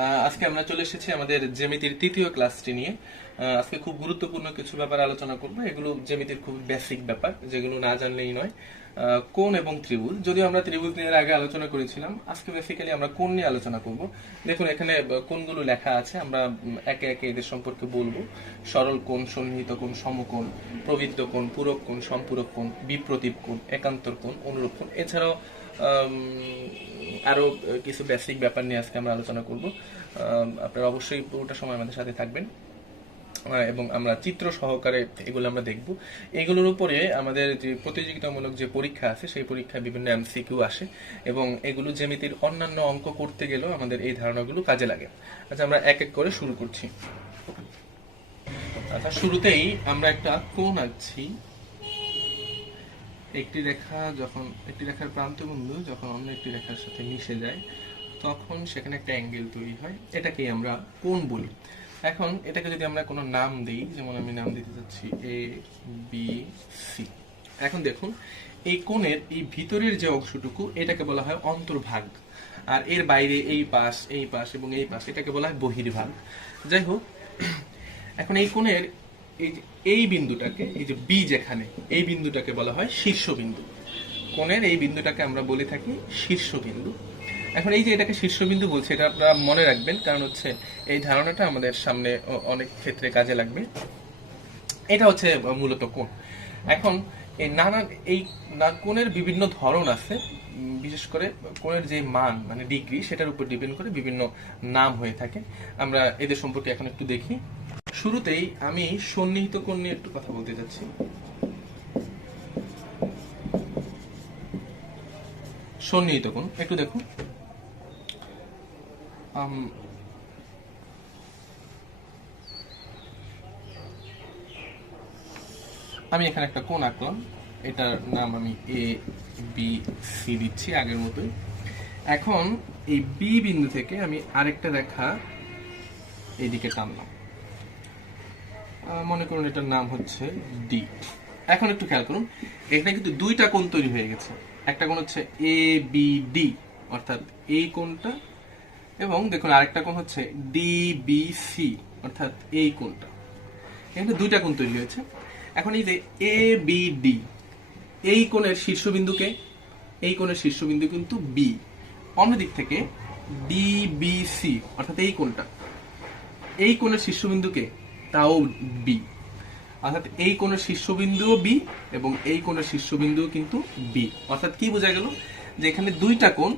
আজকে আমরা চলে এসেছি আমাদের জ্যামিতির তৃতীয় ক্লাসটি নিয়ে। আজকে খুব গুরুত্বপূর্ণ কিছু ব্যাপার আলোচনা করব। এগুলো জ্যামিতির খুব বেসিক ব্যাপার, যেগুলো না জানলেই নয়। কোণ এবং ত্রিভুজ, যদিও আমরা ত্রিভুজ নিয়ে আগে আলোচনা করেছিলাম, আজকে বেসিক্যালি আমরা কোণ নিয়ে আলোচনা করব। দেখুন এখানে কোণগুলো লেখা আছে, আমরা একে একে এদের সম্পর্কে বলবো। সরল কোণ, সন্নিহিত কোণ, সমকোণ, প্রবৃত্ত কোণ, পূরক কোণ, সম্পূরক কোণ, বিপ্রতীপ কোণ, একান্তর কোণ, অনুরূপ কোণ। এছাড়াও আরো কিছু বেসিক ব্যাপার নিয়ে আজকে আমরা আলোচনা করব। আপনারা অবশ্যই পুরোটা সময় আমাদের সাথে থাকবেন এবং আমরা চিত্র সহকারে এগুলো আমরা দেখব। এগুলোর উপরে আমাদের যে প্রতিযোগিতামূলক যে পরীক্ষা আছে, সেই পরীক্ষায় বিভিন্ন এমসিকিউ আসে এবং এগুলো জ্যামিতির অন্যান্য অঙ্ক করতে গেলেও আমাদের এই ধারণাগুলো কাজে লাগে। আচ্ছা, আমরা এক এক করে শুরু করছি। আচ্ছা, শুরুতেই আমরা একটা কোণ আঁকছি। একটি রেখার প্রান্তবিন্দু যখন অন্য একটি রেখার সাথে মিশে যায়, তখন সেখানে একটা অ্যাঙ্গেল তৈরি হয়, এটাকেই আমরা কোণ বলি। এখন এটাকে যদি আমরা কোনো নাম দিই, যেমন আমি নাম দিতে চাচ্ছি এ বি সি। এখন দেখুন, এই কোণের এই ভিতরের যে অংশটুকু, এটাকে বলা হয় অন্তর্ভাগ, আর এর বাইরে এই পাশ এবং এই পাশ, এটাকে বলা হয় বহির্ভাগ। যাই হোক, এখন এই কোণের এই বিন্দুটাকে, এই যে বি যেখানে, এই বিন্দুটাকে বলা হয় শীর্ষবিন্দু। কোণের এই বিন্দুটাকে আমরা বলে থাকি শীর্ষবিন্দু। এখন এই যে এটাকে শীর্ষবিন্দু বলছে, এটা আপনারা মনে রাখবেন, কারণ হচ্ছে এই ধারণাটা আমাদের সামনে অনেক ক্ষেত্রে কাজে লাগবে। এটা হচ্ছে মূলত কোণ। এখন এই কোণের বিভিন্ন ধরন আছে, বিশেষ করে কোণের যে মান মানে ডিগ্রি, সেটার উপর ডিপেন্ড করে বিভিন্ন নাম হয়ে থাকে। আমরা এদের সম্পর্কে এখন একটু দেখি। শুরুতেই আমি সন্নিহিত কোণ নিয়ে একটু কথা বলতে যাচ্ছি। সন্নিহিত কোণ একটু দেখুন। আমি এখানে একটা কোণ আঁকলাম, এটার নাম আমি এ বি সি দিচ্ছি আগের মতোই। এখন এই বি বিন্দু থেকে আমি আরেকটা রেখা এইদিকে টানলাম, মনে করুন এটার নাম হচ্ছে ডি। এখন একটু খেয়াল করুন, এখানে কিন্তু দুইটা কোণ তৈরি হয়ে গেছে। একটা কোণ হচ্ছে এ বি ডি, অর্থাৎ এই কোণটা, এবং দেখুন আরেকটা কোণ হচ্ছে ডি বি সি, অর্থাৎ এই কোণটা। এখানে দুইটা কোণ তৈরি হয়েছে। এখন এই যে এ বি ডি, এই কোণের শীর্ষবিন্দুকে, এই কোণের শীর্ষবিন্দু কিন্তু বি। অন্যদিক থেকে ডি বি সি, অর্থাৎ এই কোণটা, এই কোণের শীর্ষবিন্দুকে, তাও বি। অর্থাৎ এই কোণের শীর্ষবিন্দুও বি এবং এই কোণের শীর্ষবিন্দুও কিন্তু বি। অর্থাৎ কি বোঝা গেল, যে এখানে দুইটা কোণ,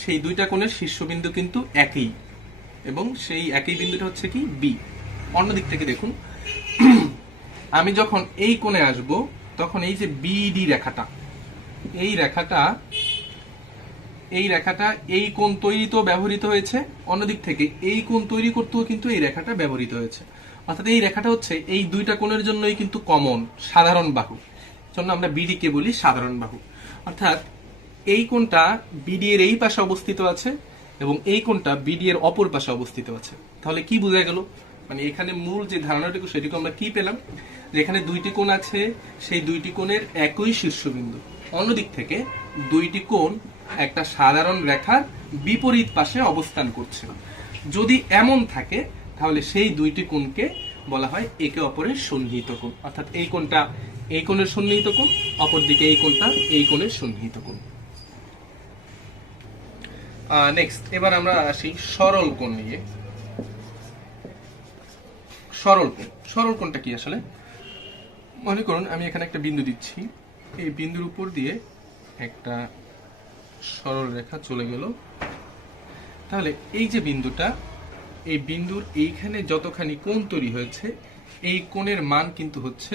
সেই দুইটা কোণের শীর্ষবিন্দু কিন্তু একই, এবং সেই একই বিন্দুটা হচ্ছে কি বি। অন্যদিক থেকে দেখুন, আমি যখন এই কোণে আসব, তখন এই যে বিডি রেখাটা, এই রেখাটা এই কোণ তৈরিতেও ব্যবহৃত হয়েছে, অন্যদিক থেকে এই কোণ তৈরি করতেও কিন্তু এই রেখাটা ব্যবহৃত হয়েছে। অর্থাৎ এই রেখাটা হচ্ছে এই দুইটা কোণের জন্যই কিন্তু কমন, সাধারণ বাহু। জন্য আমরা বিডি কে বলি সাধারণ বাহু। অর্থাৎ এই কোণটা বিডি এর এই পাশে অবস্থিত আছে এবং এই কোণটা বিডি এর অপর পাশে অবস্থিত আছে। তাহলে কি বোঝা গেল, মানে এখানে মূল যে ধারণাটুকু সেটুকু আমরা কি পেলাম, যে এখানে দুইটি কোণ আছে, সেই দুইটি কোণের একই শীর্ষবিন্দু। অন্যদিক থেকে দুইটি কোণ একটা সাধারণ রেখার বিপরীত পাশে অবস্থান করছে। যদি এমন থাকে, তাহলে সেই দুইটি কোণকে বলা হয় একে অপরের সন্নিহিত কোণ। অর্থাৎ এই কোণটা এই কোণের সন্নিহিত কোণ, অপরদিকে এই কোণটা এই কোণের সন্নিহিত কোণ। নেক্সট, এবার আমরা আসি সরল কোণ নিয়ে। সরল কোণটা কি আসলে? মনে করুন আমি এখানে একটা বিন্দু দিচ্ছি, এই বিন্দুর উপর দিয়ে একটা সরল রেখা চলে গেল। তাহলে এই যে বিন্দুটা, এই বিন্দুর এইখানে যতখানি কোণ তৈরি হয়েছে, এই কোণের মান কিন্তু হচ্ছে,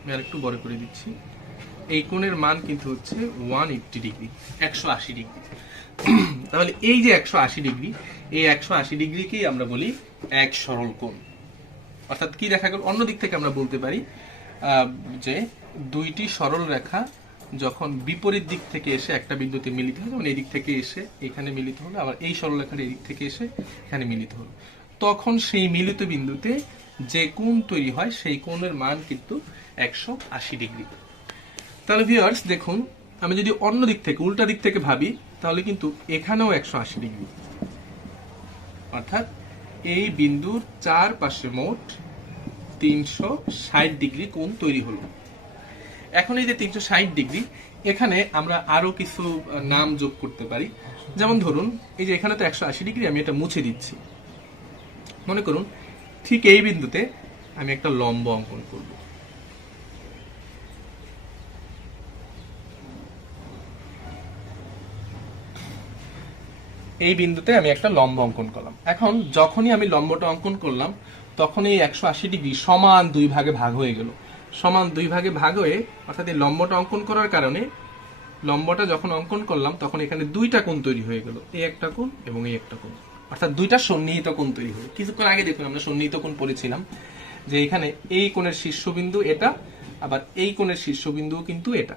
আমি আরেকটু বড় করে দিচ্ছি, এই কোণের মান কিন্তু হচ্ছে 180 ডিগ্রি, 180 ডিগ্রি। তাহলে এই যে 180 ডিগ্রি, এই 180 ডিগ্রিকেই আমরা বলি এক সরল কোণ। অর্থাৎ কি দেখা গেল, অন্য দিক থেকে আমরা বলতে পারি যে দুইটি সরল রেখা যখন বিপরীত দিক থেকে এসে একটা বিন্দুতে মিলিত হয়, যেমন এই দিক থেকে এসে এখানে মিলিত হলো, আবার এই সরল রেখার এই দিক থেকে এসে এখানে মিলিত হলো, তখন সেই মিলিত বিন্দুতে যে কোণ তৈরি হয়, সেই কোণের মান কিন্তু 180 ডিগ্রি। তাহলে ভিউয়ার্স দেখুন, আমি যদি অন্য দিক থেকে, উল্টা দিক থেকে ভাবি, তাহলে কিন্তু এখানেও 180 ডিগ্রি, অর্থাৎ এই বিন্দুর চারপাশে মোট 360 ডিগ্রি কোণ তৈরি হলো। এখন এই যে 360 ডিগ্রি, এখানে আমরা আরো কিছু নাম যোগ করতে পারি। যেমন ধরুন এই যে এখানে তো 180 ডিগ্রি, আমি এটা মুছে দিচ্ছি। মনে করুন ঠিক এই বিন্দুতে আমি একটা লম্ব অঙ্কন করব। এই বিন্দুতে আমি একটা লম্ব অঙ্কন করলাম। এখন যখনই আমি লম্বটা অঙ্কন করলাম তখন এই 180 ডিগ্রি সমান দুই ভাগে ভাগ হয়ে গেল। সমান দুই ভাগে ভাগ হয়ে, অর্থাৎ এই লম্বটা অঙ্কন করার কারণে লম্বটা যখন অঙ্কন করলাম তখন এখানে দুইটা কোণ তৈরি হয়ে গেল, এই একটা কোণ এবং এই একটা কোণ, অর্থাৎ দুইটা সন্নিহিত কোণ তৈরি হলো। কিছুক্ষণ আগে দেখুন আমরা সন্নিহিত কোণ পড়েছিলাম যে এখানে এই কোণের শীর্ষবিন্দু এটা, আবার এই কোণের শীর্ষবিন্দু কিন্তু এটা,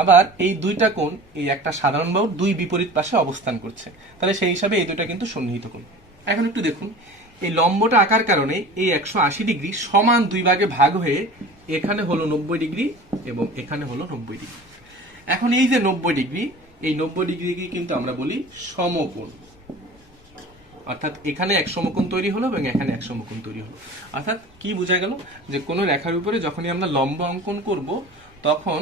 আবার এই দুইটা কোণ এই একটা সাধারণ বাহুর দুই বিপরীত পাশে অবস্থান করছে, তাহলে সেই হিসাবে এই দুইটা কিন্তু সন্নিহিত কোণ। এখন একটু দেখুন এই লম্বটা আঁকার কারণে এই 180 ডিগ্রি সমান দুই ভাগে ভাগ হয়ে এখানে হলো 90 ডিগ্রি এবং এখানে হলো 90 ডিগ্রি। এখন এই যে 90 ডিগ্রি, এই 90 ডিগ্রিকে কিন্তু আমরা বলি সমকোণ। অর্থাৎ এখানে এক সমকোণ তৈরি হলো এবং এখানে এক সমকোণ তৈরি হলো। অর্থাৎ কি বোঝা গেল যে কোনো রেখার উপরে যখনই আমরা লম্ব অঙ্কন করব তখন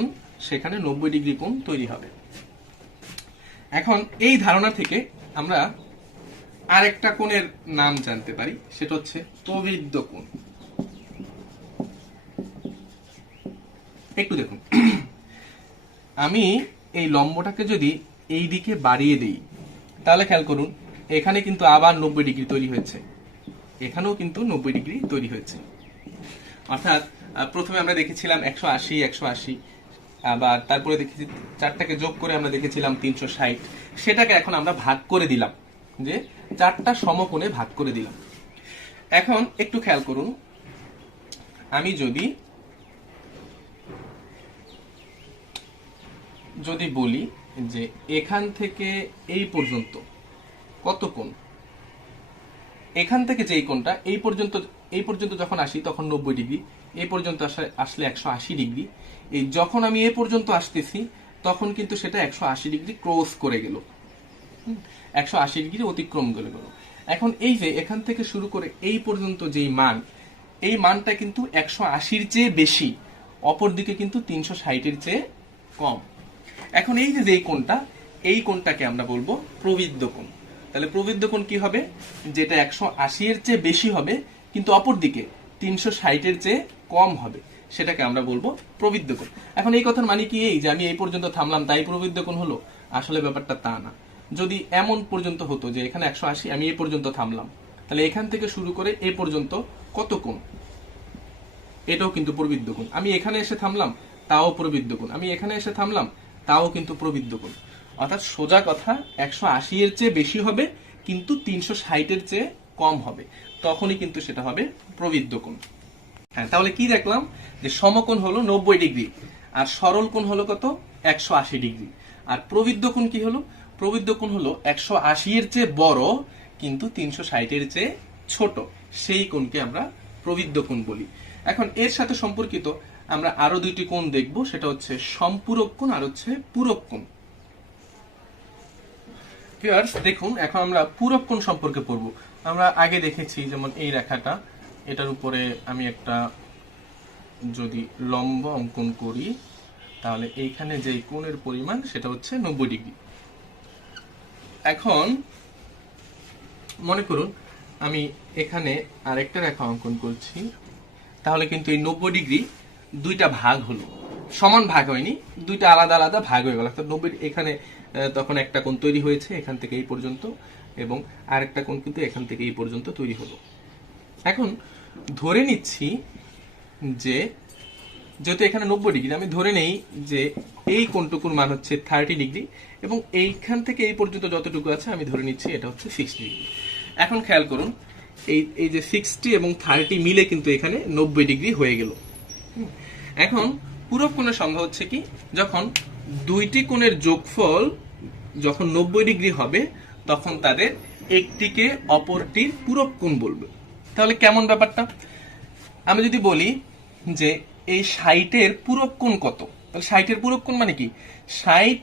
সেখানে 90 ডিগ্রি কোণ তৈরি হবে। এখন এই ধারণা থেকে আমরা আরেকটা কোণের নাম জানতে পারি, সেটা হচ্ছে প্রবৃদ্ধ কোণ। একটু দেখুন আমি এই লম্বটাকে যদি এই দিকে বাড়িয়ে দেই তাহলে খেয়াল করুন এখানে কিন্তু আবার 90 ডিগ্রি তৈরি হয়েছে, এখানেও কিন্তু 90 ডিগ্রি তৈরি হয়েছে। অর্থাৎ প্রথমে আমরা দেখেছিলাম 180 180, আবার তারপরে দেখেছি চারটাকে যোগ করে আমরা দেখেছিলাম 360। সেটাকে এখন আমরা ভাগ করে দিলাম, যে চারটা সমকোণে ভাগ করে দিলাম। এখন একটু খেয়াল করুন আমি যদি বলি যে এখান থেকে এই পর্যন্ত কত কোণ, এখান থেকে যে কোণটা এই পর্যন্ত যখন আসি তখন 90 ডিগ্রি, এই পর্যন্ত আসলে 180 ডিগ্রি, এই যখন আমি এই পর্যন্ত আসতেছি তখন কিন্তু সেটা 180 ডিগ্রি ক্রস করে গেল, 180 ডিগ্রি অতিক্রম করে গেল। এখন এই যে এখান থেকে শুরু করে এই পর্যন্ত যেই মান, এই মানটা কিন্তু 180-র চেয়ে বেশি, অপর দিকে কিন্তু 360-এর চেয়ে কম। এখন এই যে কোণটা, এই কোণটাকে আমরা বলবো প্রবৃদ্ধ কোণ। তাহলে প্রবৃদ্ধ কোণ কি হবে, যেটা 180-এর চেয়ে বেশি হবে কিন্তু অপর দিকে 360-এর চেয়ে কম হবে, সেটাকে আমরা বলবো প্রবৃদ্ধ কোণ। এখন এই কথার মানে কি এই যে আমি এই পর্যন্ত থামলাম তাই প্রবৃদ্ধ কোণ হলো? আসলে ব্যাপারটা তা না। যদি এমন পর্যন্ত হতো যে এখানে 180, আমি এই পর্যন্ত থামলাম, তাহলে এখান থেকে শুরু করে এই পর্যন্ত কত কোণ, এটাও কিন্তু প্রবৃদ্ধ কোণ। আমি এখানে এসে থামলাম তাও প্রবৃদ্ধ কোণ, আমি এখানে এসে থামলাম তাও কিন্তু প্রবৃদ্ধ কোণ। অর্থাৎ সোজা কথা 180-এর চেয়ে বেশি হবে কিন্তু 360-এর চেয়ে কম হবে, তখনই কিন্তু সেটা হবে প্রবৃদ্ধ কোণ। হ্যাঁ, তাহলে কি দেখলাম যে সমকোণ হলো 90 ডিগ্রি আর সরল কোণ হলো কত, 180 ডিগ্রি। আর প্রবৃদ্ধ কোণ কি হলো, প্রবৃদ্ধ কোণ হলো 180-এর চেয়ে বড় কিন্তু 360-এর চেয়ে ছোট, সেই কোণকে আমরা প্রবৃদ্ধ কোণ বলি। এখন এর সাথে সম্পর্কিত আমরা আরো দুইটি কোণ দেখব, সেটা হচ্ছে সম্পূরক কোণ আর হচ্ছে পূরক কোণ। ভিউয়ার্স দেখুন এখন আমরা পূরক কোণ সম্পর্কে পড়ব। আমরা আগে দেখেছি যেমন এই রেখাটা, এটার উপরে আমি একটা যদি লম্ব অঙ্কন করি তাহলে এইখানে যে কোণের পরিমাণ সেটা হচ্ছে 90 ডিগ্রি। এখন মনে করুন আমি এখানে আরেকটা রেখা অঙ্কন করছি, তাহলে কিন্তু এই 90 ডিগ্রি দুইটা ভাগ হলো, সমান ভাগ হয়নি, দুইটা আলাদা আলাদা ভাগ হয়ে গেল। অর্থাৎ 90 এখানে তখন একটা কোণ তৈরি হয়েছে এখান থেকে এই পর্যন্ত, এবং আরেকটা কোণ কিন্তু এখান থেকে এই পর্যন্ত তৈরি হলো। এখন ধরে নিচ্ছি যে যেহেতু এখানে 90 ডিগ্রি, আমি ধরে নেই যে এই কোণটুকুর মান হচ্ছে 30 ডিগ্রি এবং এইখান থেকে এই পর্যন্ত যতটুকু আছে আমি ধরে নিচ্ছি এটা হচ্ছে 60 ডিগ্রি। এখন খেয়াল করুন এই যে 60 এবং 30 মিলে কিন্তু এখানে 90 ডিগ্রি হয়ে গেল। এখন পূরক কোণের সংজ্ঞা হচ্ছে কি, যখন দুইটি কোণের যোগফল যখন 90 ডিগ্রি হবে তখন তাদের একটিকে অপরটির পূরক কোণ বলবে। তাহলে কেমন ব্যাপারটা, আমি যদি বলি যে এই 60-এর পূরক কোণ কত, তাহলে 60-এর পূরক কোণ মানে কি, 60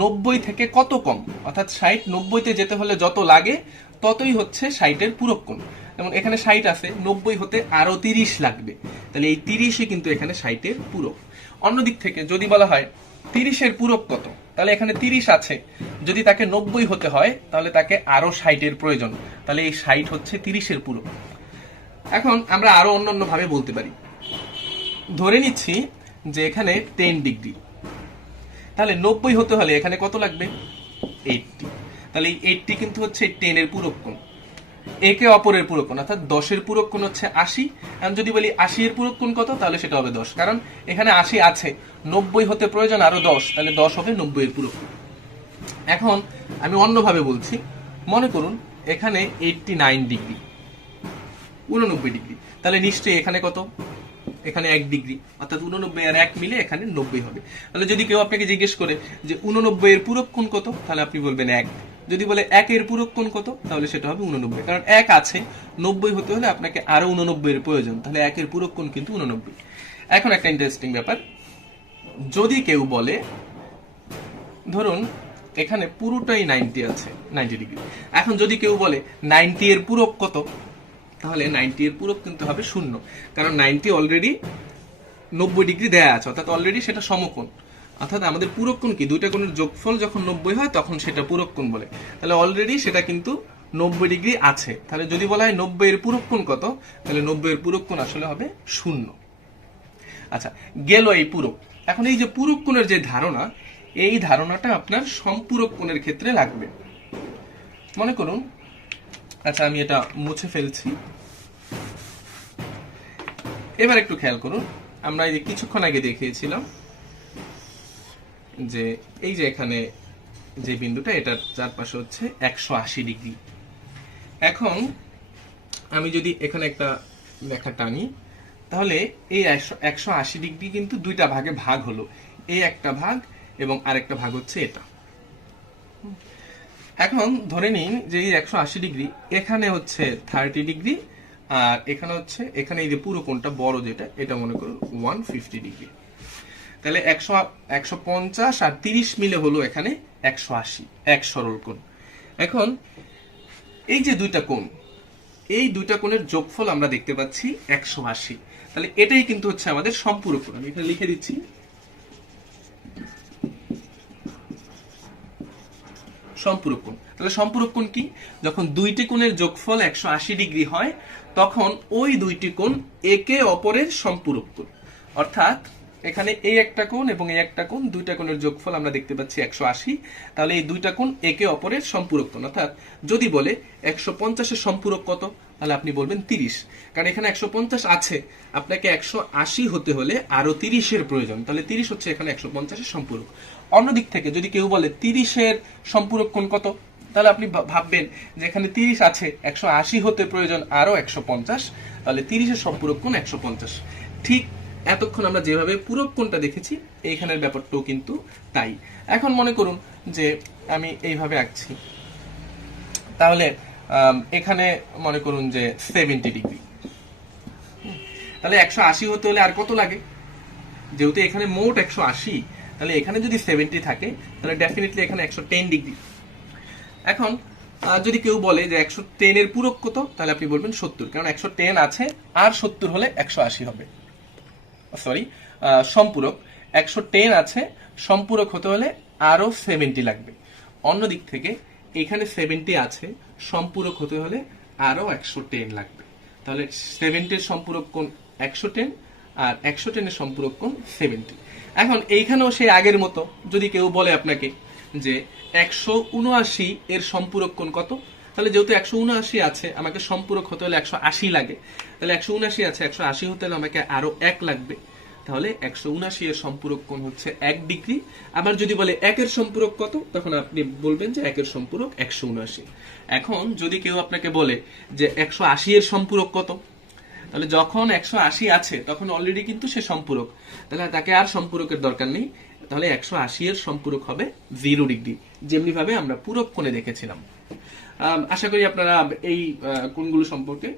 90 থেকে কত কম, অর্থাৎ 60 90-তে যেতে হলে যত লাগে ততই হচ্ছে 60-এর পূরক কোণ। যেমন এখানে 60 আছে, 90 হতে আরো 30 লাগবে, তাহলে এই 30ই কিন্তু এখানে 60-এর পূরক। অন্যদিক থেকে যদি বলা হয় 30-এর পূরক কত, তাহলে এখানে 30 আছে, যদি তাকে 90 হতে হয় তাহলে তাকে আরো 60-এর প্রয়োজন, তাহলে এই 60 হচ্ছে 30-এর পূরক। এখন আমরা আরো অন্যান্য ভাবে বলতে পারি, ধরে নিচ্ছি যে এখানে 10 ডিগ্রি, তাহলে 90 হতে হলে এখানে কত লাগবে, 80, তাহলে এই 80 কিন্তু হচ্ছে 10-এর পূরক কোণ, একে অপরের পূরক কোণ, অর্থাৎ 10-এর পূরক কোণ হচ্ছে 80। এখন যদি বলি 80-এর পূরক কোণ কত, তাহলে সেটা হবে 10, কারণ এখানে 80 আছে, 90 হতে প্রয়োজন আরো 10, তাহলে 10 হবে 90-এর পূরক কোণ। এখন আমি অন্যভাবে বলছি, মনে করুন এখানে 89 ডিগ্রি, 89 ডিগ্রি, তাহলে নিশ্চয়ই এখানে কত, এখানে 1 ডিগ্রি, অর্থাৎ 89 আর 1 মিলে এখানে 90 হবে। তাহলে যদি কেউ আপনাকে জিজ্ঞেস করে যে 89-এর পূরক কোণ কত, তাহলে আপনি বলবেন 1। যদি বলে 1-এর পূরক কোণ কত, তাহলে সেটা হবে 89, কারণ 1 আছে, 90 হতে হলে আপনাকে আরো 89-এর প্রয়োজন, তাহলে 1-এর পূরক কোণ কিন্তু 89। এখন একটা ইন্টারেস্টিং ব্যাপার, যদি কেউ বলে ধরুন এখানে পুরোটাই 90 আছে, 90 ডিগ্রি, এখন যদি কেউ বলে 90-এর পূরক কত, তাহলে 90-এর পূরক কিন্তু হবে 0, কারণ 90 অলরেডি 90 ডিগ্রি দেয়া আছে, অর্থাৎ অলরেডি সেটা সমকোণ। অর্থাৎ আমাদের পূরক কোণ কি, দুইটা কোণের যোগফল যখন 90 হয় তখন সেটা পূরক কোণ বলে, তাহলে অলরেডি সেটা কিন্তু 90 ডিগ্রি আছে। তাহলে যদি বলা হয় 90-এর পূরক কোণ কত, তাহলে 90-এর পূরক কোণ আসলে হবে 0। আচ্ছা, গেল এই পূরক। এখন এই যে পূরক কোণের যে ধারণা, এই ধারণাটা আপনার সম্পূরক কোণের ক্ষেত্রে লাগবে। মনে করুন, আচ্ছা আমি এটা মুছে ফেলছি, এবার একটু খেয়াল করুন, আমরা এই যে কিছুক্ষণ আগে দেখিয়েছিলাম যে এই যে এখানে যে বিন্দুটা, এটার চারপাশে হচ্ছে 180 ডিগ্রি। এখন আমি যদি এখানে একটা রেখা টানি, তাহলে এই 180 ডিগ্রি কিন্তু দুইটা ভাগে ভাগ হলো, এই একটা ভাগ এবং আরেকটা ভাগ হচ্ছে এটা। এখন ধরে নিন যে এই 180 ডিগ্রি এখানে হচ্ছে 30 ডিগ্রি, আর এখানে হচ্ছে, এখানে এই যে পুরো কোণটা বড় যেটা, এটা মনে করুন 150 ডিগ্রি। তাহলে 150 আর 30 মিলে হলো এখানে 180, এক সরল কোণ। এখন এই যে দুইটা কোণ, এই দুইটা কোণের যোগফল আমরা দেখতে পাচ্ছি 180, তাহলে এটাই কিন্তু হচ্ছে আমাদের সম্পূরক কোণ। আমি এখানে লিখে দিচ্ছি সম্পূরক কোণ। তাহলে সম্পূরক কোণ কি, যখন দুইটি কোণের যোগফল 180 ডিগ্রি হয় তখন ওই দুইটি কোণ একে অপরের সম্পূরক কোণ। অর্থাৎ এখানে এই একটা কোণ এবং এই একটা কোণ, দুইটা কোণের যোগফল আমরা দেখতে পাচ্ছি 180, তাহলে এই দুইটা কোণ একে অপরের সম্পূরক কোণ। অর্থাৎ যদি বলে 150-এর সম্পূরক কত, তাহলে আপনি বলবেন 30, কারণ এখানে 150 আছে, আপনাকে 180 হতে হলে আরো 30-এর প্রয়োজন, তাহলে 30 হচ্ছে এখানে 150-এর সম্পূরক। অন্যদিক থেকে যদি কেউ বলে 30-এর সম্পূরক কোণ কত, তাহলে আপনি ভাববেন যে এখানে 30 আছে, 180 হতে প্রয়োজন আরো 150, তাহলে 30-এর সম্পূরক কোণ 150। ঠিক এতক্ষণ আমরা যেভাবে পূরক কোণটা দেখেছি, এইখানের ব্যাপারটাও কিন্তু তাই। এখন মনে করুন যে আমি এইভাবে আঁকছি, তাহলে এখানে মনে করুন যে 70 ডিগ্রি, তাহলে 180 হতে হলে আর কত লাগে, যেহেতু এখানে মোট 180, তাহলে এখানে যদি 70 থাকে তাহলে ডেফিনেটলি এখানে 110 ডিগ্রি। এখন যদি কেউ বলে যে 110-এর পূরক কত, তাহলে আপনি বলবেন 70, কারণ 110 আছে আর 70 হলে 180 হবে। সরি, সম্পূরক 110 আছে, সম্পূরক হতে হলে আরো 70 লাগবে। অন্যদিক থেকে এখানে 70 আছে, সম্পূরক হতে হলে আরো 110 লাগবে, তাহলে 70-এর সম্পূরক কোণ 110 আর 110-এর সম্পূরক কোণ 70। এখন এইখানেও সেই আগের মতো, যদি কেউ বলে আপনাকে যে 179-এর সম্পূরক কোণ কত, তাহলে যেহেতু 179 আছে, আমাকে সম্পূরক হতে হলে 180 লাগে, তাহলে 179 আছে, 180 হতে হলে আমাকে আরো 1 লাগবে, তাহলে 179-এর সম্পূরক কোণ হচ্ছে 1 ডিগ্রি। আবার যদি বলে 1-এর সম্পূরক কত, তখন আপনি বলবেন যে 1-এর সম্পূরক 179। এখন যদি কেউ আপনাকে বলে যে 180-এর সম্পূরক কত, তাহলে যখন 180 আছে তখন অলরেডি কিন্তু সে সম্পূরক, তাহলে তাকে আর সম্পূরকের দরকার নেই, তাহলে 180-এর সম্পূরক হবে 0 ডিগ্রি, যেমনি ভাবে আমরা পূরক কোণে দেখেছিলাম। আশা করি আপনারা এই কোণগুলো সম্পর্কে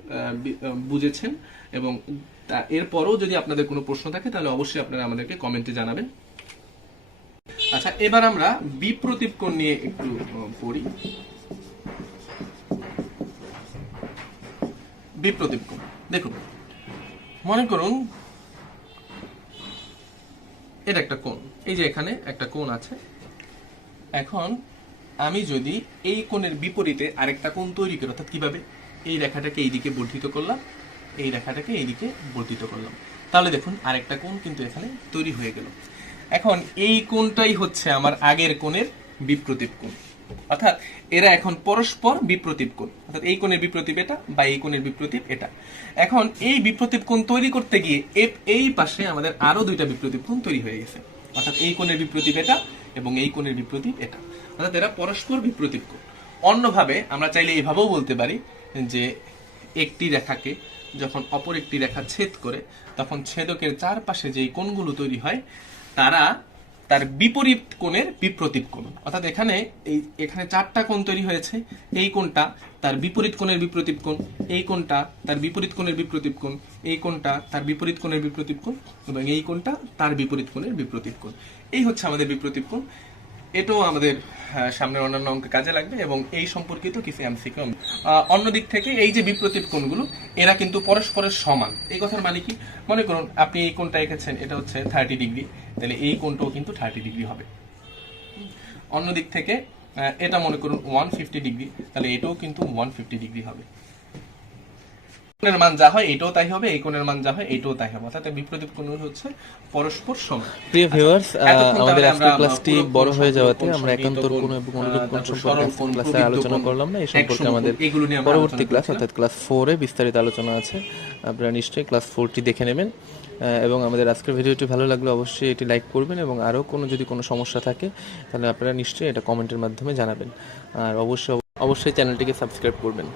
বুঝেছেন, এবং এরপরও যদি আপনাদের কোনো প্রশ্ন থাকে তাহলে অবশ্যই আপনারা আমাদেরকে কমেন্টে জানাবেন। আচ্ছা, আচ্ছা, এবার আমরা বিপ্রতীপ কোণ নিয়ে একটু পড়ি। বিপ্রতীপ কোণ দেখুন, মনে করুন এটা একটা কোণ, এই যে এখানে একটা কোণ আছে। এখন আমি যদি এই কোণের বিপরীতে আরেকটা কোণ তৈরি করি, অর্থাৎ কিভাবে, এই রেখাটাকে এইদিকে বর্ধিত করলাম, এই রেখাটাকে এইদিকে বর্ধিত করলাম, তাহলে দেখুন আরেকটা কোণ কিন্তু এখানে তৈরি হয়ে গেল। এখন এই কোণটাই হচ্ছে আমার আগের কোণের বিপ্রতীপ কোণ, অর্থাৎ এরা এখন পরস্পর বিপ্রতীপ কোণ, অর্থাৎ এই কোণের বিপ্রতীপ এটা বা এই কোণের বিপ্রতীপ এটা। এখন এই বিপ্রতীপ কোণ তৈরি করতে গিয়ে এই পাশে আমাদের আরো দুইটা বিপ্রতীপ কোণ তৈরি হয়ে গেছে, অর্থাৎ এই কোণের বিপ্রতীপ এটা এবং এই কোণের বিপ্রতীপ এটা, অর্থাৎ এরা পরস্পর বিপ্রতীপ কোণ। অন্যভাবে আমরা চাইলে এইভাবেও বলতে পারি যে একটি রেখাকে যখন অপর একটি রেখা ছেদ করে, তখন ছেদকের চারপাশে যেই কোণগুলো তৈরি হয় তারা তার বিপরীত কোণের বিপ্রতীপ কোণ, অর্থাৎ এখানে চারটা কোণ তৈরি হয়েছে, এই কোণটা তার বিপরীত কোণের বিপ্রতীপ কোণ, এই কোণটা তার বিপরীত কোণের বিপ্রতীপ কোণ, এই কোণটা তার বিপরীত কোণের বিপ্রতীপ কোণ এবং এই কোণটা তার বিপরীত কোণের বিপ্রতীপ কোণ। এই হচ্ছে আমাদের বিপ্রতীপ কোণ। এটাও আমাদের সামনের অন্যান্য অঙ্কে কাজে লাগবে এবং এই সম্পর্কিত কিছু এমসিকিউ। অন্য দিক থেকে এই যে বিপ্রতীপ কোণগুলো এরা কিন্তু পরস্পরের সমান। এই কথার মানে কি, মনে করুন আপনি এই কোণটা এঁকেছেন, এটা হচ্ছে 30 ডিগ্রি, তাহলে এই কোণটাও কিন্তু 30 ডিগ্রি হবে। অন্য দিক থেকে এটা মনে করুন 150 ডিগ্রি, তাহলে এটাও কিন্তু 150 ডিগ্রি হবে। কোণের মান যা হয় এটাও তাই হবে, এই কোণের মান যা হয় এটাও তাই হবে, অর্থাৎ বিপরীত কোণগুলো হচ্ছে পরস্পর সমান। প্রিয় ভিউয়ার্স, আমাদের আজকের ক্লাসটি বড় হয়ে যাওয়াতে আমরা একান্তর কোণ এবং অনুরূপ কোণ সম্পর্কে ক্লাসে আলোচনা করলাম না। এই সম্পর্কে আমাদের পরবর্তী ক্লাস অর্থাৎ ক্লাস 4 এ বিস্তারিত আলোচনা আছে, আপনারা নিশ্চয়ই ক্লাস 4টি দেখে নেবেন। এবং আমাদের আজকের ভিডিওটি ভালো লাগলে অবশ্যই এটি লাইক করবেন এবং আরও যদি কোনো সমস্যা থাকে তাহলে আপনারা নিশ্চয়ই এটা কমেন্টের মাধ্যমে জানাবেন, আর অবশ্যই চ্যানেলটিকে সাবস্ক্রাইব করবেন।